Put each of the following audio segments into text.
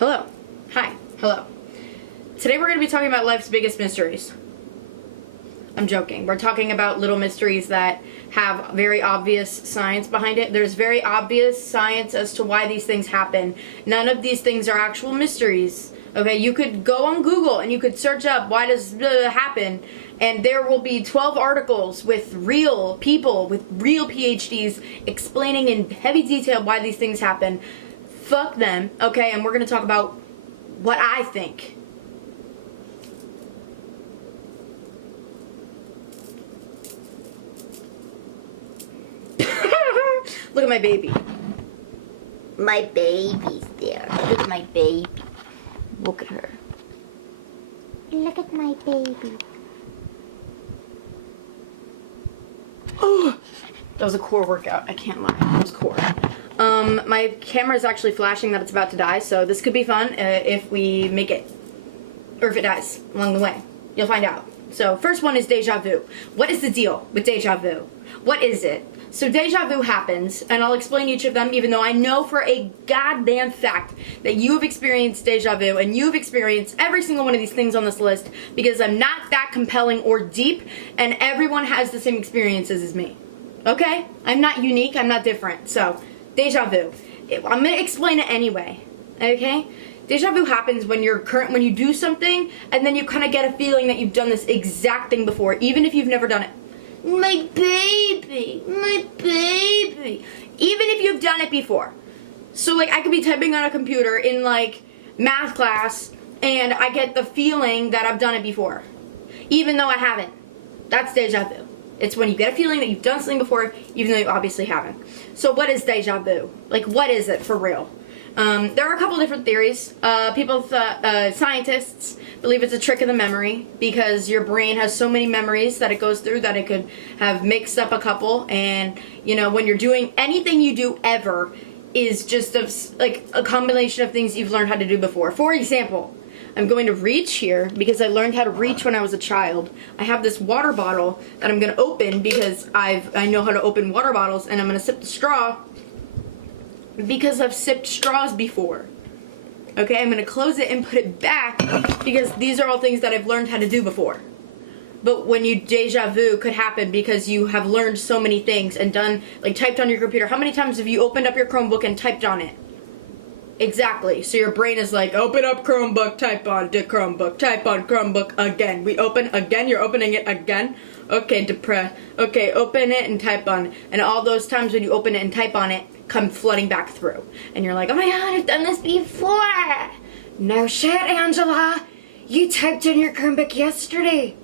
Hello. Hi. Hello. Today we're going to be talking about life's biggest mysteries. I'm joking. We're talking about little mysteries that have very obvious science behind it. There's very obvious science as to why these things happen. None of these things are actual mysteries. Okay, you could go on Google and you could search up why does blah happen, and there will be 12 articles with real people with real PhDs explaining in heavy detail why these things happen. Fuck them, okay? And we're going to talk about what I think. Look at my baby. My baby's there. Look at my baby. Look at her. Look at my baby. Oh, that was a core workout. I can't lie. That was core. My camera is actually flashing that it's about to die, so this could be fun if we make it. Or if it dies along the way. You'll find out. So, first one is deja vu. What is the deal with deja vu? What is it? So deja vu happens, and I'll explain each of them, even though I know for a goddamn fact that you have experienced deja vu, and you've experienced every single one of these things on this list, because I'm not that compelling or deep, and everyone has the same experiences as me. Okay? I'm not unique, I'm not different. So, deja vu. I'm gonna explain it anyway. Okay? Deja vu happens when when you do something, and then you kind of get a feeling that you've done this exact thing before, even if you've never done it. My baby, my baby. Even if you've done it before. So like I could be typing on a computer in like math class and I get the feeling that I've done it before. Even though I haven't. That's deja vu. It's when you get a feeling that you've done something before even though you obviously haven't. So what is deja vu? Like what is it for real? There are a couple different theories. Scientists believe it's a trick of the memory because your brain has so many memories that it goes through that it could have mixed up a couple, and you know when you're doing anything you do ever is just like a combination of things you've learned how to do before. For example, I'm going to reach here because I learned how to reach when I was a child. I have this water bottle that I'm going to open because I know how to open water bottles, and I'm going to sip the straw because I've sipped straws before. Okay, I'm going to close it and put it back because these are all things that I've learned how to do before. But when you deja vu could happen because you have learned so many things and done, like typed on your computer. How many times have you opened up your Chromebook and typed on it? Exactly. So your brain is like, open up Chromebook, type on the Chromebook, type on Chromebook again. We open again, you're opening it again. Okay, depress. Okay, open it and type on it. And all those times when you open it and type on it, come flooding back through. And you're like, oh my god, I've done this before. No shit, Angela. You typed in your Chromebook yesterday.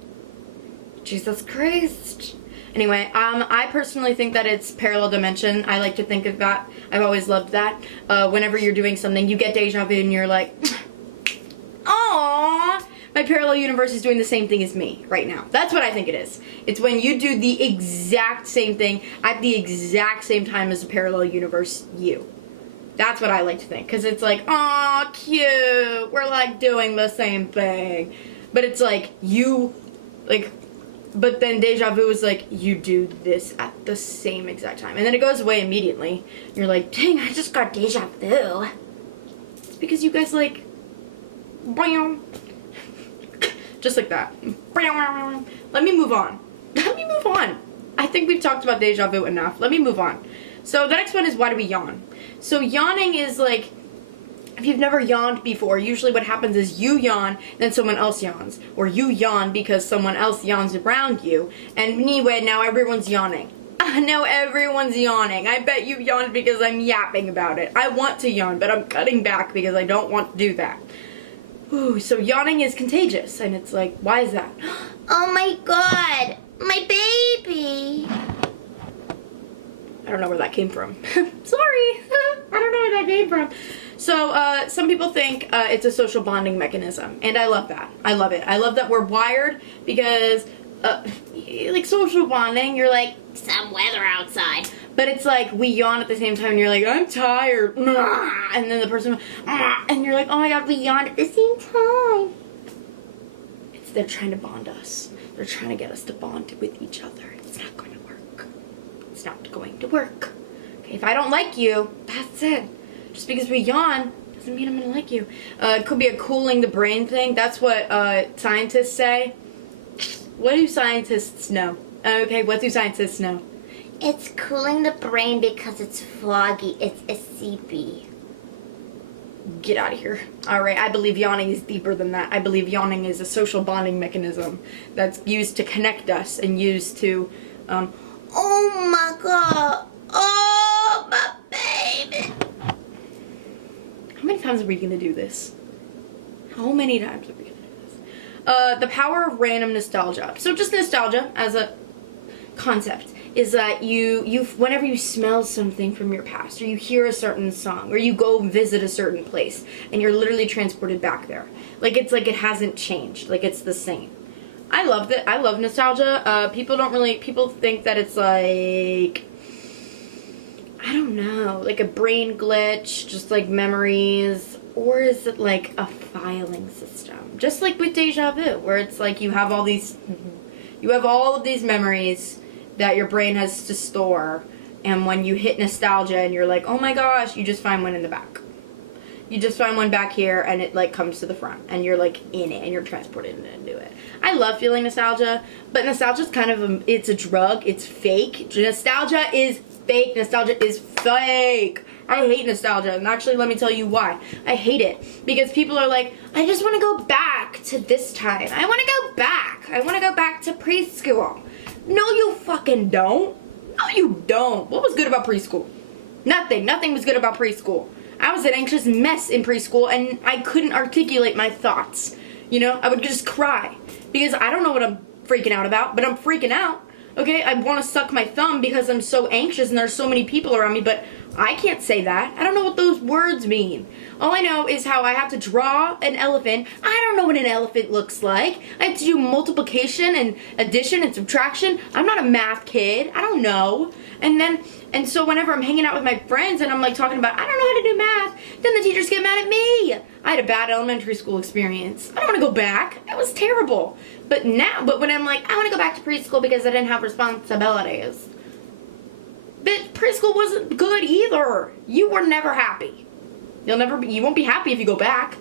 Jesus Christ. Anyway, I personally think that it's parallel dimension. I like to think of that. I've always loved that. Whenever you're doing something, you get deja vu and you're like, aww. My parallel universe is doing the same thing as me right now. That's what I think it is. It's when you do the exact same thing at the exact same time as a parallel universe you. That's what I like to think. Because it's like, aw, cute. We're like doing the same thing. But it's like you, like, but then deja vu is like, you do this at the same exact time. And then it goes away immediately. You're like, dang, I just got deja vu. It's because you guys like, bam. Just like that. Let me move on. Let me move on. I think we've talked about deja vu enough. Let me move on. So the next one is why do we yawn? So yawning is like, if you've never yawned before, usually what happens is you yawn, then someone else yawns. Or you yawn because someone else yawns around you. And anyway, now everyone's yawning. Now everyone's yawning. I bet you yawned because I'm yapping about it. I want to yawn, but I'm cutting back because I don't want to do that. Ooh, so yawning is contagious, and it's like, why is that? Oh my god, my baby. I don't know where that came from. Sorry, I don't know where that came from. So, some people think it's a social bonding mechanism, and I love that. I love it. I love that we're wired because, like social bonding, you're like, some weather outside. but it's like we yawn at the same time, and you're like, I'm tired, and then the person, and you're like, oh my god, we yawned at the same time. They're trying to bond us. They're trying to get us to bond with each other. It's not going to work. It's not going to work. Okay, if I don't like you, that's it. Just because we yawn doesn't mean I'm gonna like you. It could be a cooling the brain thing. That's what scientists say. What do scientists know? Okay, what do scientists know? It's cooling the brain because it's foggy. It's sleepy. Get out of here. Alright, I believe yawning is deeper than that. I believe yawning is a social bonding mechanism that's used to connect us and used to, Oh my god. Oh, my baby. How many times are we gonna do this? How many times are we gonna do this? The power of random nostalgia. So just nostalgia as a concept is that you whenever you smell something from your past, or you hear a certain song, or you go visit a certain place, and you're literally transported back there. Like it's like it hasn't changed. Like it's the same. I love that. I love nostalgia. People think that it's like, I don't know, like a brain glitch, just like memories, or is it like a filing system? Just like with deja vu, where it's like you have all of these memories that your brain has to store, and when you hit nostalgia and you're like, oh my gosh, you just find one in the back. You just find one back here, and it like comes to the front, and you're like in it, and you're transported into it. I love feeling nostalgia, but nostalgia is kind of it's a drug. It's fake. Nostalgia is fake. Nostalgia is fake. I hate nostalgia, and actually, let me tell you why. I hate it because people are like, I just want to go back to this time. I want to go back. I want to go back to preschool. No, you fucking don't. No, you don't. What was good about preschool? Nothing. Nothing was good about preschool. I was an anxious mess in preschool, and I couldn't articulate my thoughts. You know, I would just cry because I don't know what I'm freaking out about, but I'm freaking out. Okay, I want to suck my thumb because I'm so anxious and there's so many people around me, but I can't say that. I don't know what those words mean. All I know is how I have to draw an elephant. I don't know what an elephant looks like. I have to do multiplication and addition and subtraction. I'm not a math kid. I don't know. And so whenever I'm hanging out with my friends and I'm like talking about, I don't know how to do math, then the teachers get mad at me. I had a bad elementary school experience. I don't want to go back. It was terrible. But when I'm like, I want to go back to preschool because I didn't have responsibilities. But preschool wasn't good either. You were never happy. You won't be happy if you go back.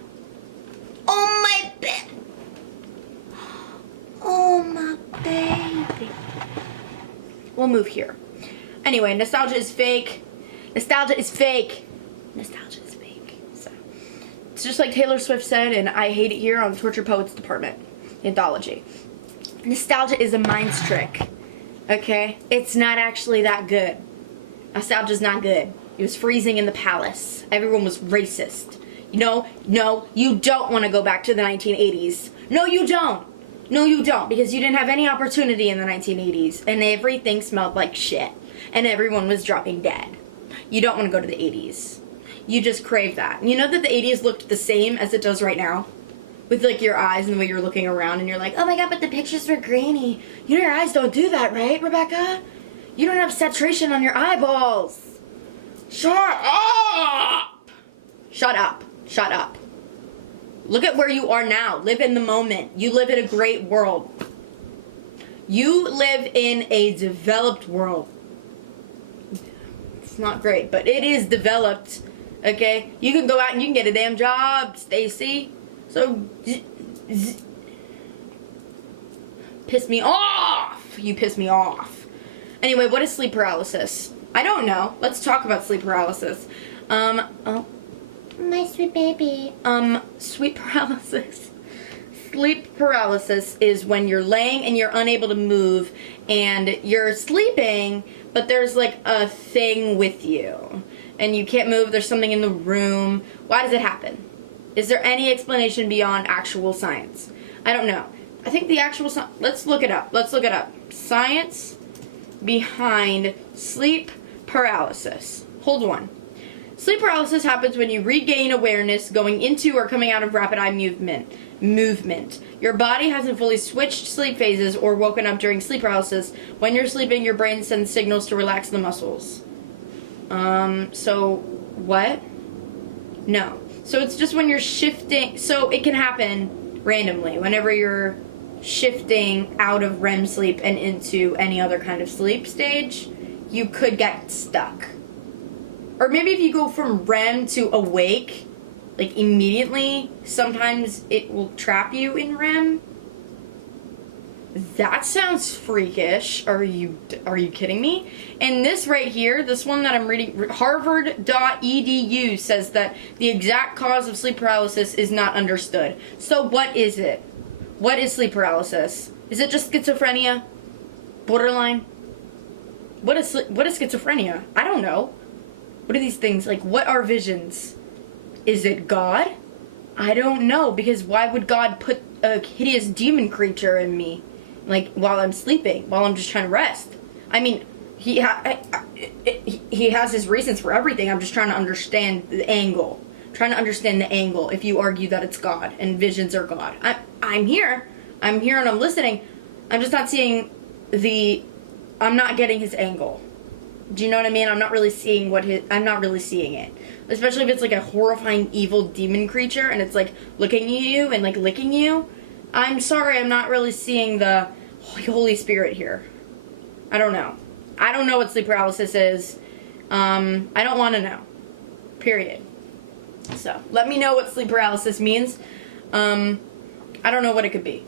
Oh, my baby. Oh, my baby. We'll move here. Anyway, nostalgia is fake. Nostalgia is fake. Nostalgia is fake. So, it's just like Taylor Swift said, and I hate it here on Torture Poets Department. Anthology. Nostalgia is a mind's trick. Okay? It's not actually that good. Nostalgia's not good. It was freezing in the palace. Everyone was racist. No, you don't want to go back to the 1980s. No, you don't. No, you don't, because you didn't have any opportunity in the 1980s, and everything smelled like shit, and everyone was dropping dead. You don't want to go to the 80s. You just crave that. You know that the 80s looked the same as it does right now? With, like, your eyes and the way you're looking around, and you're like, oh my god, but the pictures were grainy. You know your eyes don't do that, right, Rebecca? You don't have saturation on your eyeballs. Shut up! Shut up. Shut up. Look at where you are now. Live in the moment. You live in a great world. You live in a developed world. It's not great, but it is developed. Okay? You can go out and you can get a damn job, Stacy. So, piss me off. You piss me off. Anyway, what is sleep paralysis? I don't know. Let's talk about sleep paralysis. My sweet baby. Sleep paralysis. Sleep paralysis is when you're laying and you're unable to move and you're sleeping, but there's like a thing with you and you can't move. There's something in the room. Why does it happen? Is there any explanation beyond actual science? I don't know. I think the actual let's look it up. Let's look it up. Science behind sleep paralysis. Hold on. Sleep paralysis happens when you regain awareness going into or coming out of rapid eye movement. Your body hasn't fully switched sleep phases or woken up during sleep paralysis. When you're sleeping, your brain sends signals to relax the muscles. So what? No. So it's just when you're shifting. So it can happen randomly whenever you're shifting out of REM sleep and into any other kind of sleep stage. You could get stuck. Or maybe if you go from REM to awake, like immediately. Sometimes it will trap you in REM. That sounds freakish. Are you kidding me? And this right here, this one that I'm reading, harvard.edu says that the exact cause of sleep paralysis is not understood. So what is it? What is sleep paralysis? Is it just schizophrenia? Borderline? What is schizophrenia? I don't know. What are these things? Like, what are visions? Is it God? I don't know, because why would God put a hideous demon creature in me? Like, while I'm sleeping, while I'm just trying to rest. I mean, he has his reasons for everything. I'm just trying to understand the angle. If you argue that it's God and visions are God. I'm here and I'm listening. I'm just not seeing I'm not getting his angle. Do you know what I mean? I'm not really seeing it. Especially if it's like a horrifying evil demon creature and it's like looking at you and like licking you. I'm sorry, I'm not really seeing the Holy Spirit here. I don't know. I don't know what sleep paralysis is. I don't want to know. Period. So, let me know what sleep paralysis means. I don't know what it could be.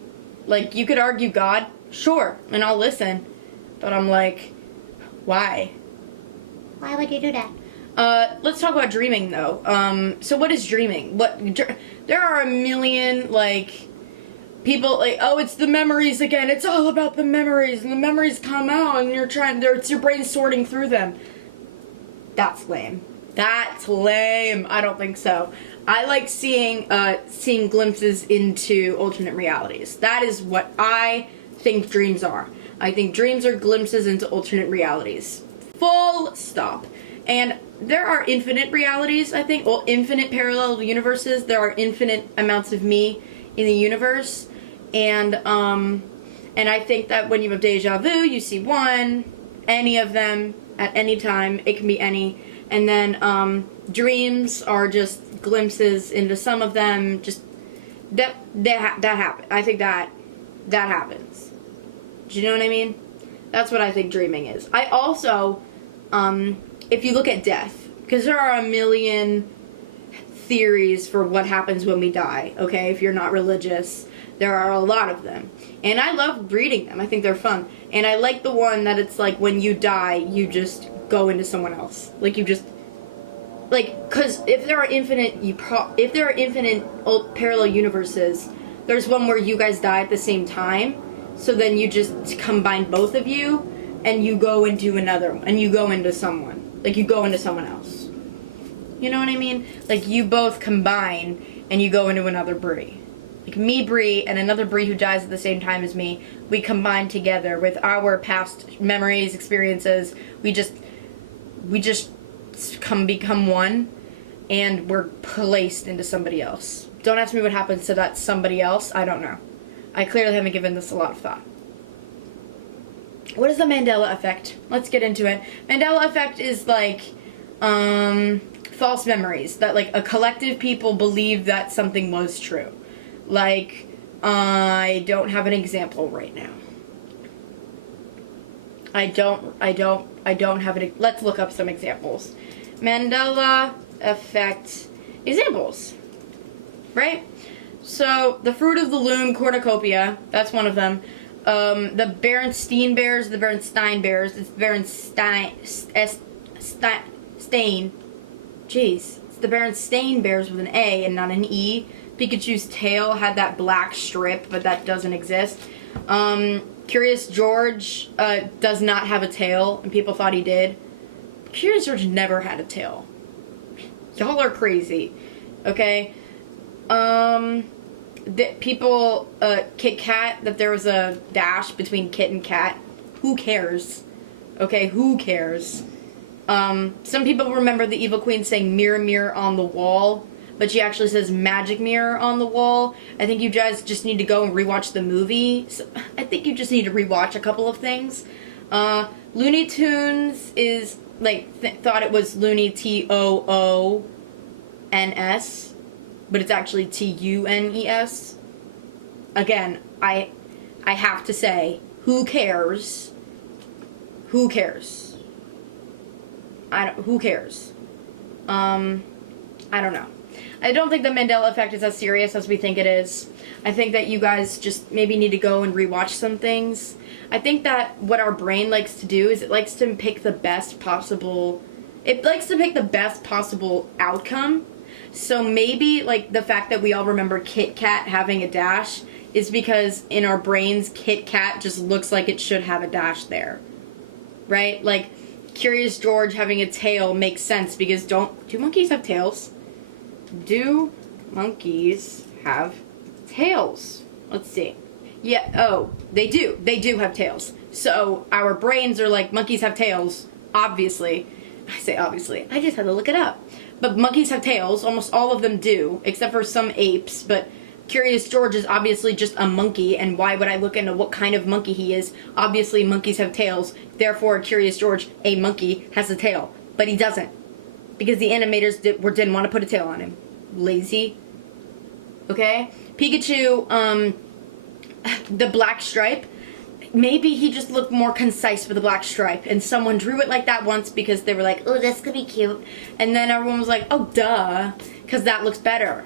Like, you could argue God, sure, and I'll listen. But I'm like, why? Why would you do that? Let's talk about dreaming, though. So what is dreaming? There are a million, like, people, like, oh, it's the memories again. It's all about the memories, and the memories come out, and it's your brain sorting through them. That's lame. I don't think so. I like seeing glimpses into alternate realities. That is what I think dreams are. I think dreams are glimpses into alternate realities. Full stop. And there are infinite realities, I think. Well, infinite parallel universes. There are infinite amounts of me in the universe. And I think that when you have deja vu, you see one, any of them, at any time. It can be any. And then dreams are just glimpses into some of them. Just that happens. I think that happens. Do you know what I mean? That's what I think dreaming is. I also, if you look at death, because there are a million theories for what happens when we die, okay? If you're not religious, there are a lot of them. And I love reading them. I think they're fun. And I like the one that it's like when you die, you just go into someone else. Like you just, like, because if there are infinite parallel universes, there's one where you guys die at the same time. So then you just combine both of you, and you go into another one, and you go into someone. Like, you go into someone else. You know what I mean? Like, you both combine, and you go into another Bree. Like, me, Bree, and another Bree who dies at the same time as me, we combine together with our past memories, experiences. We just become one, and we're placed into somebody else. Don't ask me what happens to that somebody else. I don't know. I clearly haven't given this a lot of thought. What is the Mandela effect? Let's get into it. Mandela effect is like false memories that like a collective people believe that something was true. Like, I don't have an example right now. I don't have it. Let's look up some examples. Mandela effect examples. Right? So, the fruit of the loom cornucopia, that's one of them. The Berenstain Bears, it's the Berenstain Bears with an A and not an E. Pikachu's tail had that black strip, but that doesn't exist. Curious George does not have a tail, and people thought he did. Curious George never had a tail. Y'all are crazy. Okay? People, Kit Kat, that there was a dash between Kit and Kat. Who cares? Okay, who cares? Some people remember the Evil Queen saying mirror, mirror on the wall, but she actually says magic mirror on the wall. I think you guys just need to go and rewatch the movie. So, I think you just need to rewatch a couple of things. Looney Tunes is, like, thought it was Looney Toons, but it's actually Tunes. Again, I have to say, who cares? Who cares? Who cares? I don't know. I don't think the Mandela effect is as serious as we think it is. I think that you guys just maybe need to go and rewatch some things. I think that what our brain likes to do is it likes to pick the best possible outcome. So maybe like the fact that we all remember Kit Kat having a dash is because in our brains Kit Kat just looks like it should have a dash there. Right? Like Curious George having a tail makes sense because do monkeys have tails? Do monkeys have tails? Let's see. Yeah, oh, they do. They do have tails. So our brains are like, monkeys have tails, obviously. I say obviously. I just had to look it up. But monkeys have tails. Almost all of them do, except for some apes. But Curious George is obviously just a monkey, and why would I look into what kind of monkey he is? Obviously, monkeys have tails. Therefore, Curious George, a monkey, has a tail. But he doesn't. Because the animators didn't want to put a tail on him. Lazy. Okay? Pikachu, the black stripe, maybe he just looked more concise with the black stripe, and someone drew it like that once because they were like, oh, this could be cute, and then everyone was like, oh, duh, because that looks better,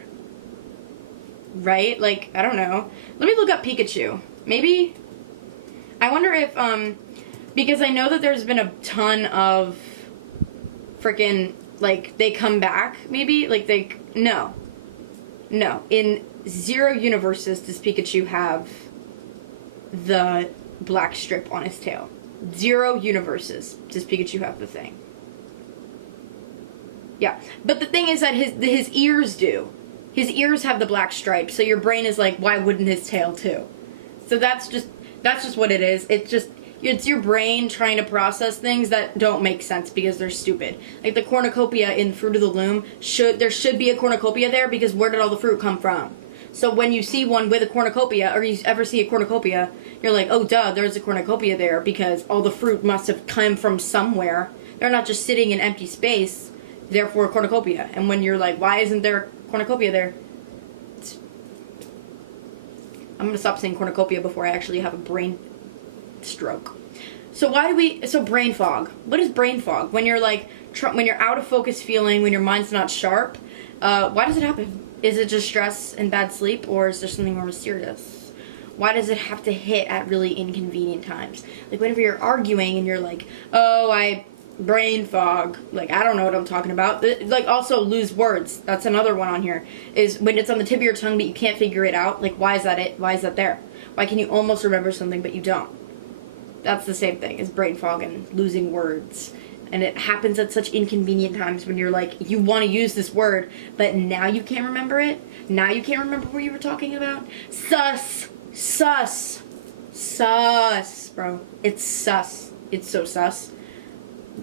right? Like, I don't know. Let me look up Pikachu. Maybe, I wonder if, because I know that there's been a ton of freaking, like, they come back, maybe, like, no, in 0 universes does Pikachu have the black strip on his tail. 0 universes does Pikachu have the thing. Yeah, but the thing is that his ears do. His ears have the black stripe, so your brain is like, why wouldn't his tail too? So that's just what it is. It's your brain trying to process things that don't make sense because they're stupid. Like the cornucopia in Fruit of the Loom, there should be a cornucopia there because where did all the fruit come from? So when you see one with a cornucopia, or you ever see a cornucopia, you're like, oh duh, there's a cornucopia there because all the fruit must have come from somewhere. They're not just sitting in empty space, therefore a cornucopia. And when you're like, why isn't there a cornucopia there? I'm gonna stop saying cornucopia before I actually have a brain stroke. So brain fog. What is brain fog? When you're like, when you're out of focus feeling, when your mind's not sharp, why does it happen? Is it just stress and bad sleep, or is there something more mysterious? Why does it have to hit at really inconvenient times? Like whenever you're arguing and you're like, oh, I brain fog. Like, I don't know what I'm talking about. Like, also lose words. That's another one on here. Is when it's on the tip of your tongue but you can't figure it out. Like, why is that it? Why is that there? Why can you almost remember something but you don't? That's the same thing as brain fog and losing words. And it happens at such inconvenient times when you're like, you want to use this word, but now you can't remember it. Now you can't remember what you were talking about. Sus, bro. It's sus. It's so sus.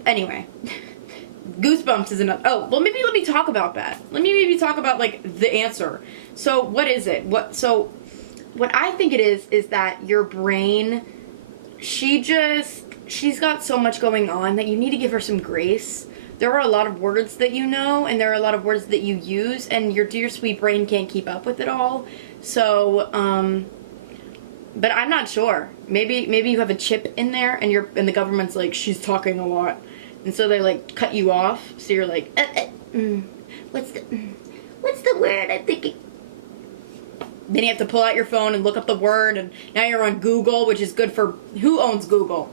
Anyway, Goosebumps is another. Oh, well, maybe let me talk about that. Let me maybe talk about like the answer. So what is it? What I think it is that your brain, she's got so much going on that you need to give her some grace. There are a lot of words that you know, and there are a lot of words that you use, and your dear sweet brain can't keep up with it all. So, but I'm not sure. Maybe you have a chip in there, and the government's like, she's talking a lot, and so they like cut you off. So you're like, what's the word I'm thinking? Then you have to pull out your phone and look up the word, and now you're on Google, which is good for who owns Google?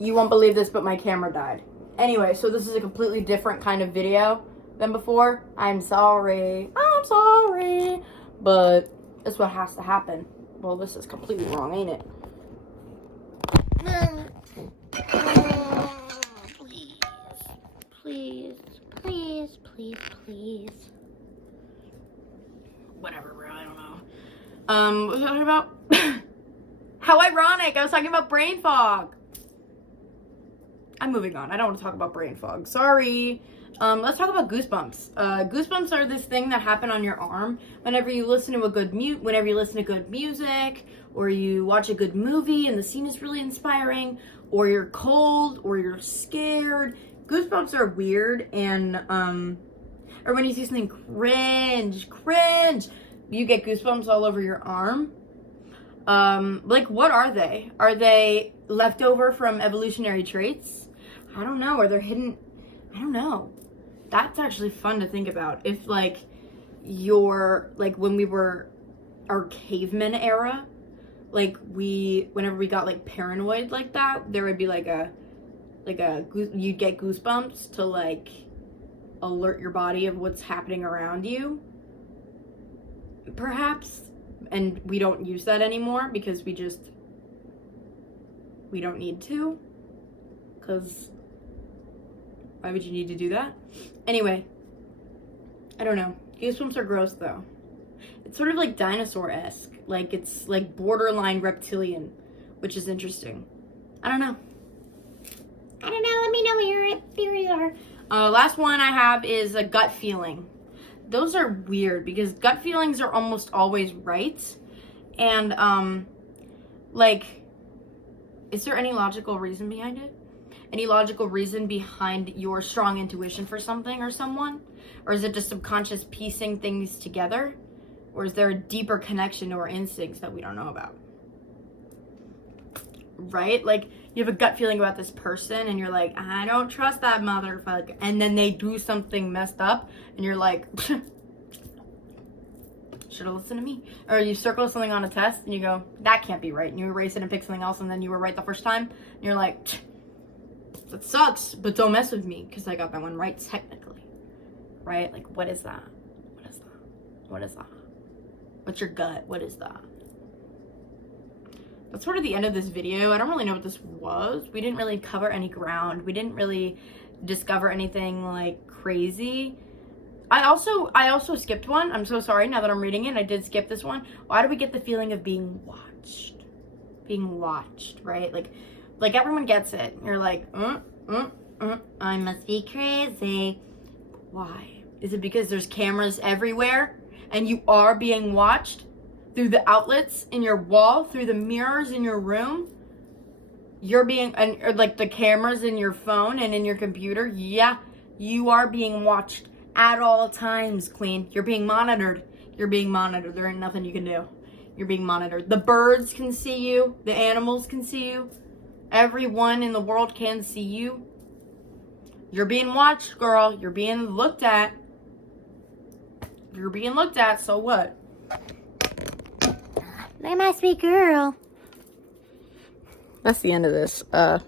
You won't believe this, but my camera died. Anyway, so this is a completely different kind of video than before. I'm sorry, but that's what has to happen. Well, this is completely wrong, ain't it? Please. Whatever, bro, I don't know. What was I talking about? How ironic, I was talking about brain fog. I'm moving on. I don't want to talk about brain fog. Sorry. Let's talk about goosebumps. Goosebumps are this thing that happen on your arm whenever you listen to whenever you listen to good music, or you watch a good movie and the scene is really inspiring, or you're cold, or you're scared. Goosebumps are weird, and or when you see something cringe, you get goosebumps all over your arm. Like, what are they? Are they leftover from evolutionary traits? I don't know. Are they hidden? I don't know. That's actually fun to think about. If, like, like when we were our caveman era, like whenever we got like paranoid like that, there would be you'd get goosebumps to like alert your body of what's happening around you, perhaps. And we don't use that anymore because we don't need to, because why would you need to do that? Anyway, I don't know. Goosebumps are gross though. It's sort of like dinosaur-esque. Like it's like borderline reptilian, which is interesting. I don't know. Let me know what your theories are. Last one I have is a gut feeling. Those are weird because gut feelings are almost always right. And, like, is there any logical reason behind it? Any logical reason behind your strong intuition for something or someone? Or is it just subconscious piecing things together? Or is there a deeper connection to our instincts that we don't know about? Right? Like, you have a gut feeling about this person and you're like, I don't trust that motherfucker. And then they do something messed up and you're like, should have listened to me. Or you circle something on a test and you go, that can't be right. And you erase it and pick something else and then you were right the first time. And you're like, that sucks, but don't mess with me because I got that one right technically. Right? Like, what is that? What is that? What is that? What's your gut? What is that? That's sort of the end of this video. I don't really know what this was. We didn't really cover any ground. We didn't really discover anything like crazy. I also skipped one. I'm so sorry now that I'm reading it. I did skip this one. Why do we get the feeling of being watched? Being watched, right? Like everyone gets it. You're like, I must be crazy. Why? Is it because there's cameras everywhere and you are being watched? Through the outlets in your wall, through the mirrors in your room, you're being, or like the cameras in your phone and in your computer. Yeah, you are being watched at all times, Queen. You're being monitored. You're being monitored. There ain't nothing you can do. You're being monitored. The birds can see you. The animals can see you. Everyone in the world can see you. You're being watched, girl. You're being looked at. You're being looked at, so what? Look at my sweet girl. That's the end of this. Bye!